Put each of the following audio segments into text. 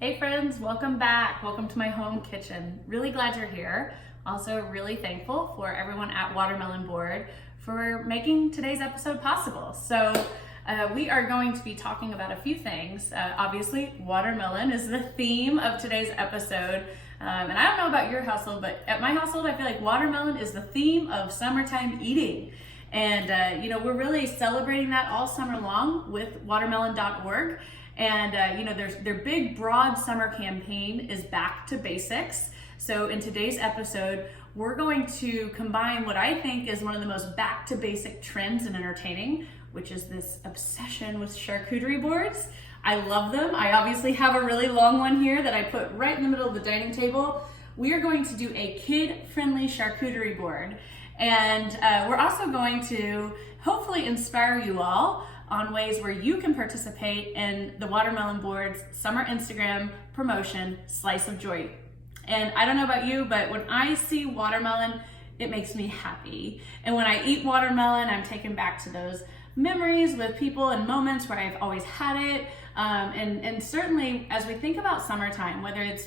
Hey friends, welcome back. Welcome to my home kitchen. Really glad you're here. Also really thankful for everyone at Watermelon Board for making today's episode possible. So we are going to be talking about a few things. Obviously, watermelon is the theme of today's episode. And I don't know about your household, but at my household, I feel like watermelon is the theme of summertime eating. And we're really celebrating that all summer long with watermelon.org. And their big broad summer campaign is Back to Basics. So in today's episode, we're going to combine what I think is one of the most back to basic trends in entertaining, which is this obsession with charcuterie boards. I love them. I obviously have a really long one here that I put right in the middle of the dining table. We are going to do a kid-friendly charcuterie board. And we're also going to hopefully inspire you all on ways where you can participate in the Watermelon Board's summer Instagram promotion, Slice of Joy. And I don't know about you, but when I see watermelon, it makes me happy. And when I eat watermelon, I'm taken back to those memories with people and moments where I've always had it. And certainly as we think about summertime, whether it's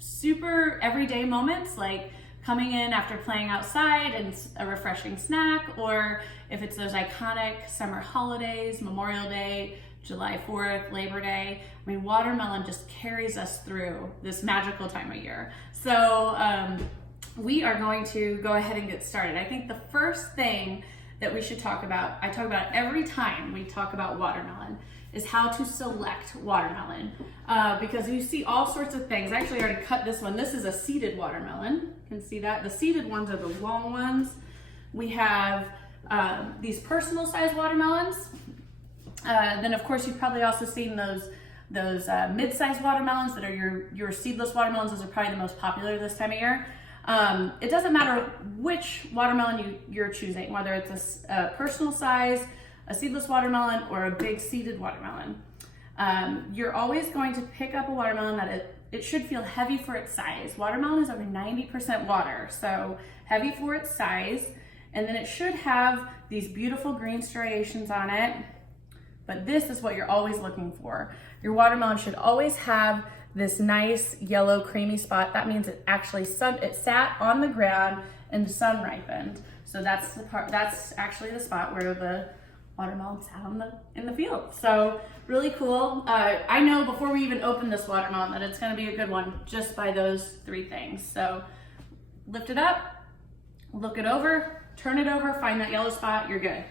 super everyday moments like coming in after playing outside and a refreshing snack, or if it's those iconic summer holidays, Memorial Day, July 4th, Labor Day. I mean, watermelon just carries us through this magical time of year. So we are going to go ahead and get started. I think the first thing that we should talk about, I talk about every time we talk about watermelon, is how to select watermelon. Because you see all sorts of things. I actually already cut this one. This is a seeded watermelon. You can see that. The seeded ones are the long ones. We have these personal size watermelons. Then of course you've probably also seen those mid-sized watermelons that are your seedless watermelons. Those are probably the most popular this time of year. It doesn't matter which watermelon you're choosing, whether it's a personal size, a seedless watermelon, or a big seeded watermelon. You're always going to pick up a watermelon that it should feel heavy for its size. Watermelon is over 90% water, so heavy for its size. And then it should have these beautiful green striations on it. But this is what you're always looking for. Your watermelon should always have this nice yellow creamy spot. That means it actually it sat on the ground and sun ripened. So that's actually the spot where the watermelon sat in the field. So really cool. I know before we even open this watermelon that it's gonna be a good one just by those three things. So lift it up, look it over, turn it over, find that yellow spot, you're good.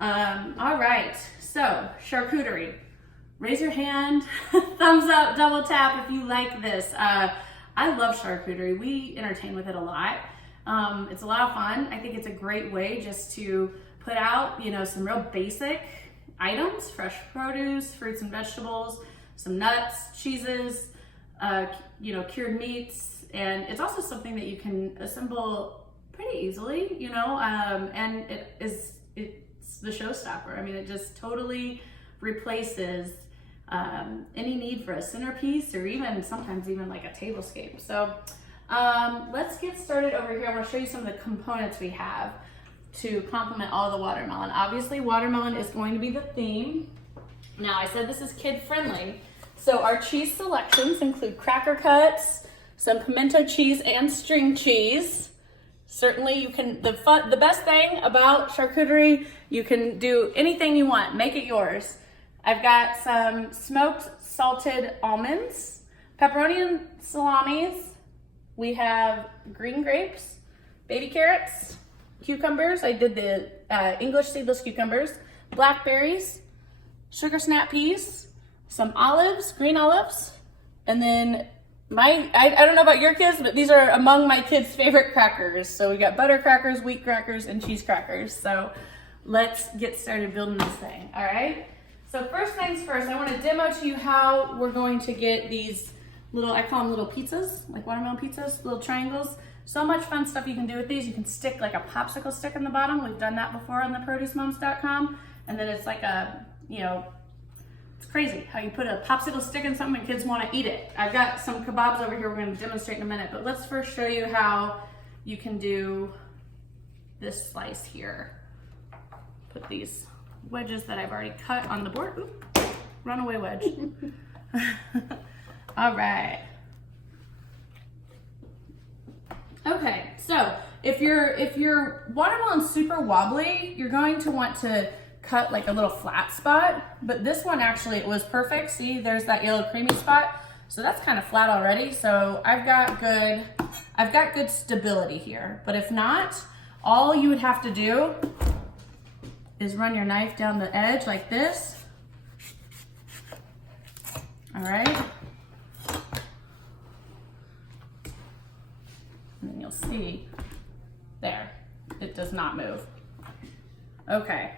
All right, so charcuterie. Raise your hand, thumbs up, double tap if you like this. I love charcuterie. We entertain with it a lot. It's a lot of fun. I think it's a great way just to put out, some real basic items, fresh produce, fruits and vegetables, some nuts, cheeses, cured meats. And it's also something that you can assemble pretty easily, and it's the showstopper. I mean, it just totally replaces any need for a centerpiece or sometimes even like a tablescape. So let's get started over here. I'm going to show you some of the components we have to complement all the watermelon. Obviously, watermelon is going to be the theme. Now, I said this is kid-friendly. So our cheese selections include cracker cuts, some pimento cheese and string cheese. Certainly you can, the best thing about charcuterie, you can do anything you want, make it yours. I've got some smoked salted almonds, pepperoni and salamis. We have green grapes, baby carrots, cucumbers. I did the English seedless cucumbers, blackberries, sugar snap peas, some olives, green olives, and then I don't know about your kids, but these are among my kids' favorite crackers. So we got butter crackers, wheat crackers, and cheese crackers. So let's get started building this thing, all right? So first things first, I want to demo to you how we're going to get these I call them little pizzas, like watermelon pizzas, little triangles. So much fun stuff you can do with these. You can stick like a popsicle stick in the bottom. We've done that before on the producemoms.com. And then it's like it's crazy how you put a popsicle stick in something and kids want to eat it. I've got some kebabs over here we're going to demonstrate in a minute, but let's first show you how you can do this slice here. Put these wedges that I've already cut on the board. Oop, runaway wedge. All right. Okay, so if your watermelon's super wobbly, you're going to want to cut like a little flat spot, but this one actually, it was perfect. See, there's that yellow creamy spot. So that's kind of flat already. So I've got good stability here. But if not, all you would have to do is run your knife down the edge like this. All right. And then you'll see, there, it does not move. Okay.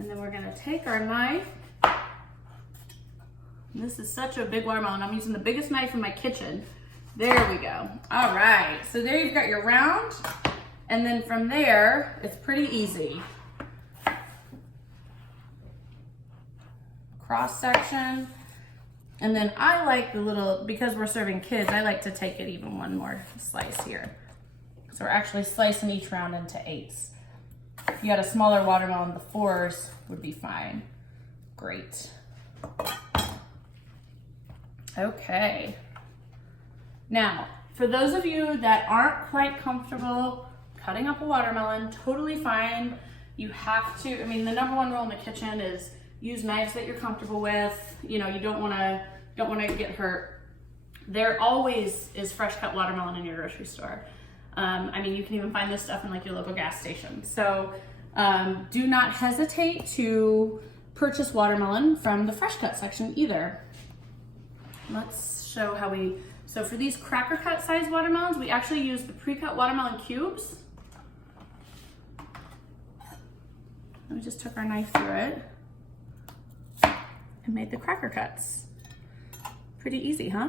And then we're gonna take our knife. This is such a big watermelon. I'm using the biggest knife in my kitchen. There we go. All right, so there you've got your round. And then from there, it's pretty easy. Cross section. And then I like the little, because we're serving kids, I like to take it even one more slice here. So we're actually slicing each round into 8s. If you had a smaller watermelon, the 4s would be fine. Great. Okay. Now, for those of you that aren't quite comfortable cutting up a watermelon, totally fine. You have to, I mean, the number one rule in the kitchen is use knives that you're comfortable with. You know, you don't want to get hurt. There always is fresh cut watermelon in your grocery store. I mean, you can even find this stuff in like your local gas station. So do not hesitate to purchase watermelon from the fresh cut section either. Let's show how so for these cracker cut size watermelons, we actually use the pre-cut watermelon cubes. We just took our knife through it and made the cracker cuts. Pretty easy, huh?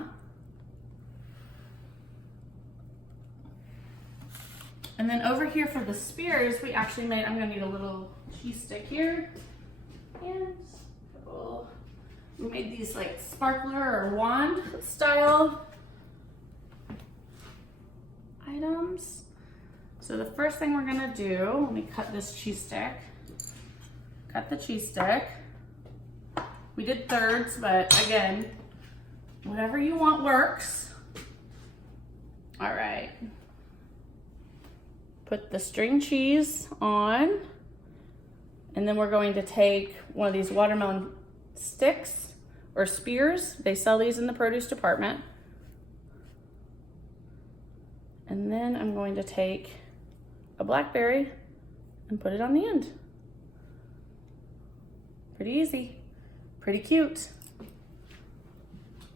And then over here for the spears, we actually made, I'm gonna need a little cheese stick here. And we made these like sparkler or wand style items. So the first thing we're gonna do, let me cut this cheese stick. Cut the cheese stick. We did thirds, but again, whatever you want works. All right. Put the string cheese on, and then we're going to take one of these watermelon sticks or spears. They sell these in the produce department. And then I'm going to take a blackberry and put it on the end. Pretty easy, pretty cute.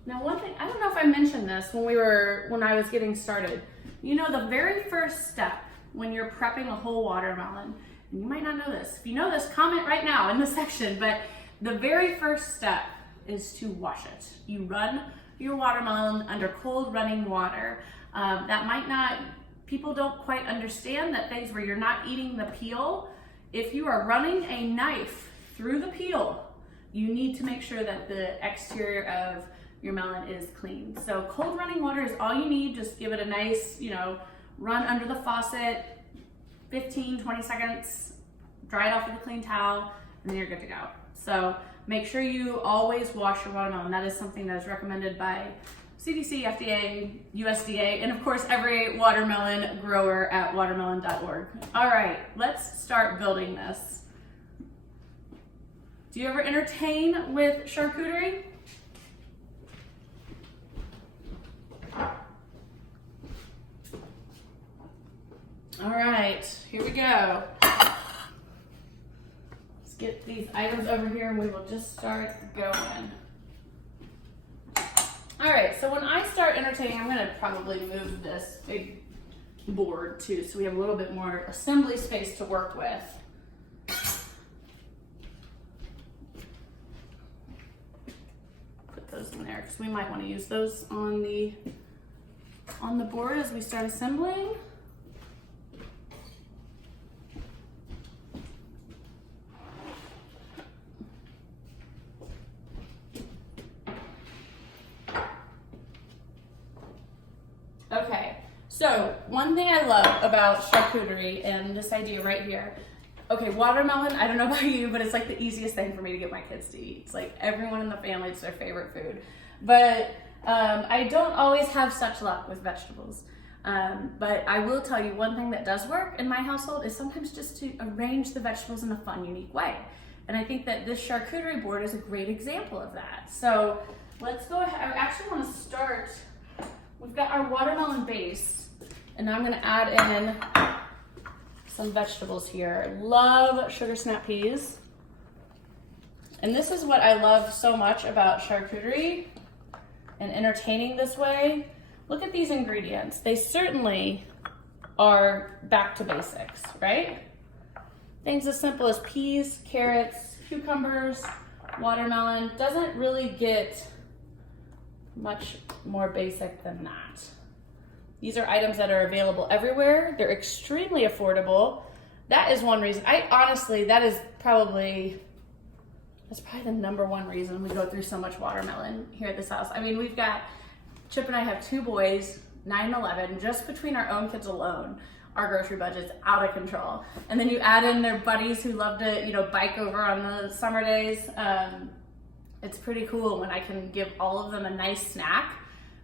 Now one thing, I don't know if I mentioned this when I was getting started. You know, the very first step when you're prepping a whole watermelon, and you might not know this. If you know this, comment right now in the section, but the very first step is to wash it. You run your watermelon under cold running water. That might not, people don't quite understand that things where you're not eating the peel. If you are running a knife through the peel, you need to make sure that the exterior of your melon is clean. So cold running water is all you need. Just give it a nice, run under the faucet, 15, 20 seconds, dry it off with a clean towel, and then you're good to go. So make sure you always wash your watermelon. That is something that is recommended by CDC, FDA, USDA, and of course every watermelon grower at watermelon.org. All right, let's start building this. Do you ever entertain with charcuterie? All right, here we go. Let's get these items over here and we will just start going. All right, so when I start entertaining, I'm gonna probably move this big board too, so we have a little bit more assembly space to work with. Put those in there because we might want to use those on the board as we start assembling. Okay, so one thing I love about charcuterie and this idea right here, Okay, watermelon, I don't know about you, but it's like the easiest thing for me to get my kids to eat. It's like everyone in the family, it's their favorite food. But I don't always have such luck with vegetables. But I will tell you one thing that does work in my household is sometimes just to arrange the vegetables in a fun, unique way. And I think that this charcuterie board is a great example of that. So let's go ahead. I actually want to start, we've got our watermelon base, and now I'm going to add in some vegetables here. I love sugar snap peas. And this is what I love so much about charcuterie and entertaining this way. Look at these ingredients. They certainly are back to basics, right? Things as simple as peas, carrots, cucumbers, watermelon. Doesn't really get much more basic than that. These are items that are available everywhere. They're extremely affordable. That is one reason. Honestly, that's probably the number one reason we go through so much watermelon here at this house. I mean, we've got, Chip and I have 2 boys, 9 and 11, just between our own kids alone. Our grocery budget's out of control. And then you add in their buddies who love to, bike over on the summer days. It's pretty cool when I can give all of them a nice snack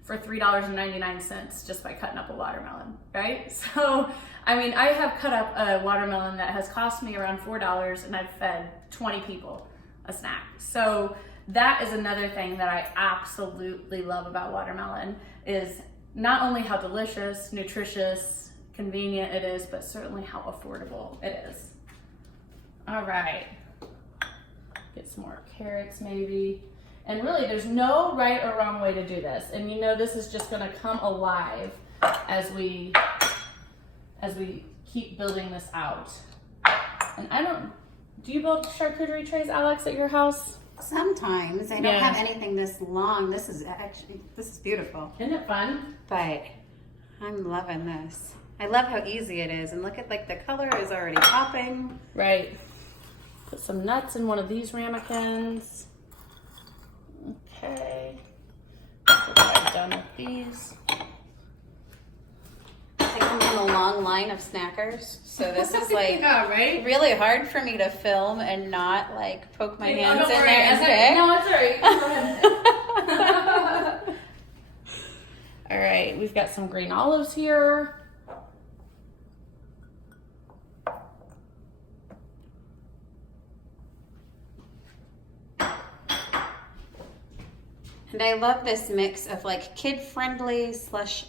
for $3.99 just by cutting up a watermelon, right? So, I mean, I have cut up a watermelon that has cost me around $4 and I've fed 20 people a snack. So that is another thing that I absolutely love about watermelon is not only how delicious, nutritious, convenient it is, but certainly how affordable it is. All right, get some more carrots maybe. And really there's no right or wrong way to do this. And this is just gonna come alive as we keep building this out. And do you build charcuterie trays, Alex, at your house? Sometimes. I don't have anything this long. This is beautiful. Isn't it fun? But I'm loving this. I love how easy it is. And look at the color is already popping. Right. Put some nuts in one of these ramekins. Okay. I'm done with these. I think I'm in a long line of snackers. So this is yeah, right? really hard for me to film and not poke my hands in there and pick. No, it's all right. Go ahead. All right, we've got some green olives here. And I love this mix of kid friendly slash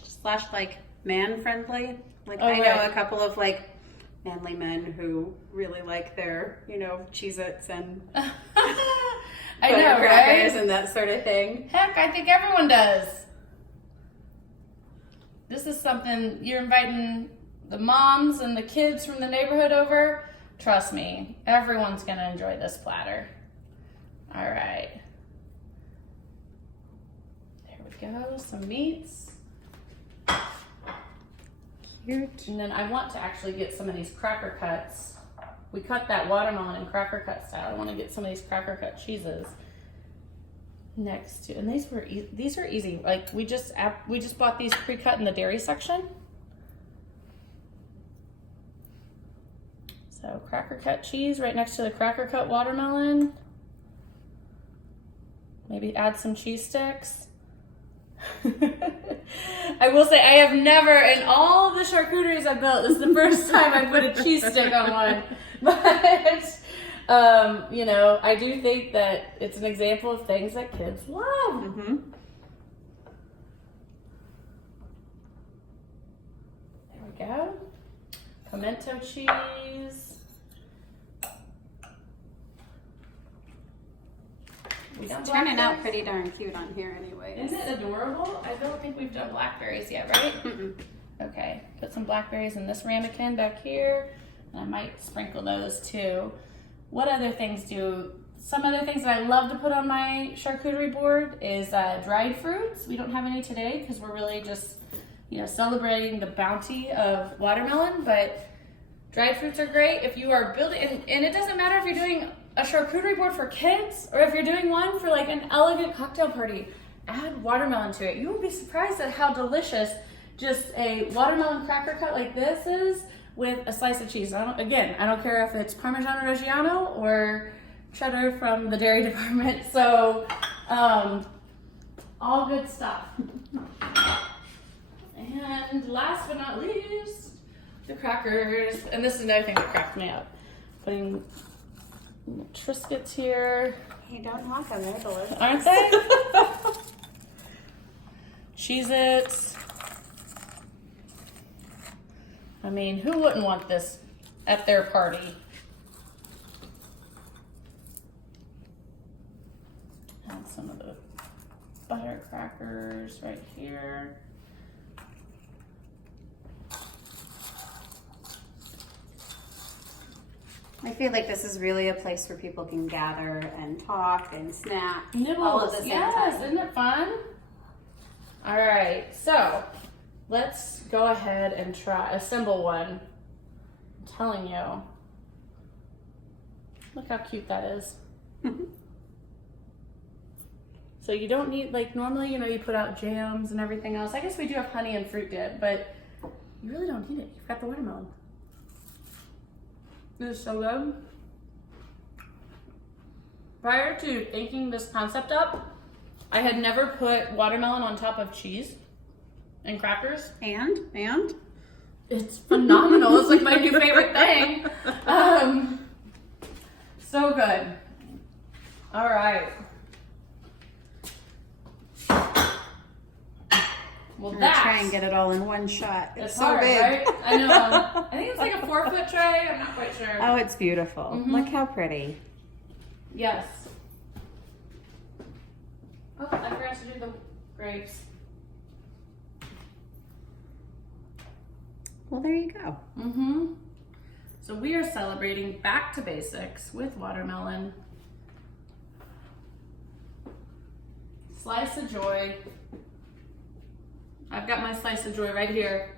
man friendly. I know a couple of manly men who really like their, Cheez-Its and I know, crackers right? and that sort of thing. Heck, I think everyone does. This is something you're inviting the moms and the kids from the neighborhood over. Trust me, everyone's gonna enjoy this platter. All right. Go, some meats. Cute. And then I want to actually get some of these cracker cuts. We cut that watermelon in cracker cut style. I want to get some of these cracker cut cheeses next to, and these are easy. We just bought these pre-cut in the dairy section. So cracker cut cheese right next to the cracker cut watermelon. Maybe add some cheese sticks. I will say I have never, in all the charcuteries I've built, this is the first time I put a cheese stick on one. But, I do think that it's an example of things that kids love. Mm-hmm. There we go. Pimento cheese. It's turning out pretty darn cute on here anyway. Isn't it adorable? I don't think we've done blackberries yet, right? Mm-mm. Okay, put some blackberries in this ramekin back here. And I might sprinkle those too. What other things some other things that I love to put on my charcuterie board is dried fruits. We don't have any today because we're really just, celebrating the bounty of watermelon, but dried fruits are great if you are building, and it doesn't matter if you're doing a charcuterie board for kids or if you're doing one for an elegant cocktail party. Add watermelon to it. You will be surprised at how delicious just a watermelon cracker cut like this is with a slice of cheese. I don't care if it's Parmigiano Reggiano or cheddar from the dairy department. So, all good stuff. And last but not least, the crackers. And this is another thing that cracked me up. Putting Triscuits here. You don't want them, they're delicious. Aren't they? Cheez-Its. I mean, who wouldn't want this at their party? And some of the butter crackers right here. I feel like this is really a place where people can gather and talk and snack Nibbles. all at the same yes, time. Isn't it fun? All right, so let's go ahead and assemble one. I'm telling you. Look how cute that is. So you don't need, like, normally, you put out jams and everything else. I guess we do have honey and fruit dip, but you really don't need it. You've got the watermelon. This is so good. Prior to thinking this concept up, I had never put watermelon on top of cheese and crackers. And? It's phenomenal. It's like my new favorite thing. So good. All right. Well, I'm gonna try and get it all in one shot. It's so hard, big. right? I know. I think it's like a 4-foot tray. I'm not quite sure. Oh, it's beautiful. Mm-hmm. Look how pretty. Yes. Oh, I forgot to do the grapes. Well, there you go. Mm-hmm. So we are celebrating back to basics with watermelon. Slice of joy. I've got my slice of joy right here.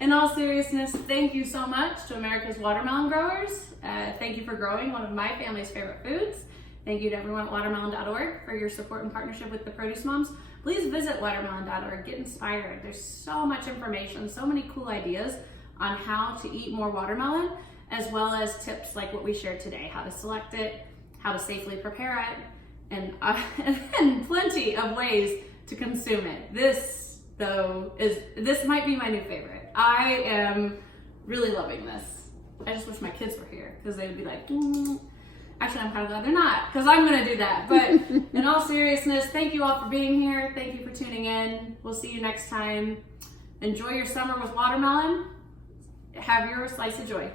In all seriousness, thank you so much to America's watermelon growers. Thank you for growing one of my family's favorite foods. Thank you to everyone at watermelon.org for your support and partnership with the Produce Moms. Please visit watermelon.org, get inspired. There's so much information, so many cool ideas on how to eat more watermelon, as well as tips like what we shared today, how to select it, how to safely prepare it, and plenty of ways to consume it. This, though, this might be my new favorite. I am really loving this. I just wish my kids were here because they would be like, Actually, I'm kind of glad they're not because I'm going to do that. But in all seriousness, thank you all for being here. Thank you for tuning in. We'll see you next time. Enjoy your summer with watermelon. Have your slice of joy.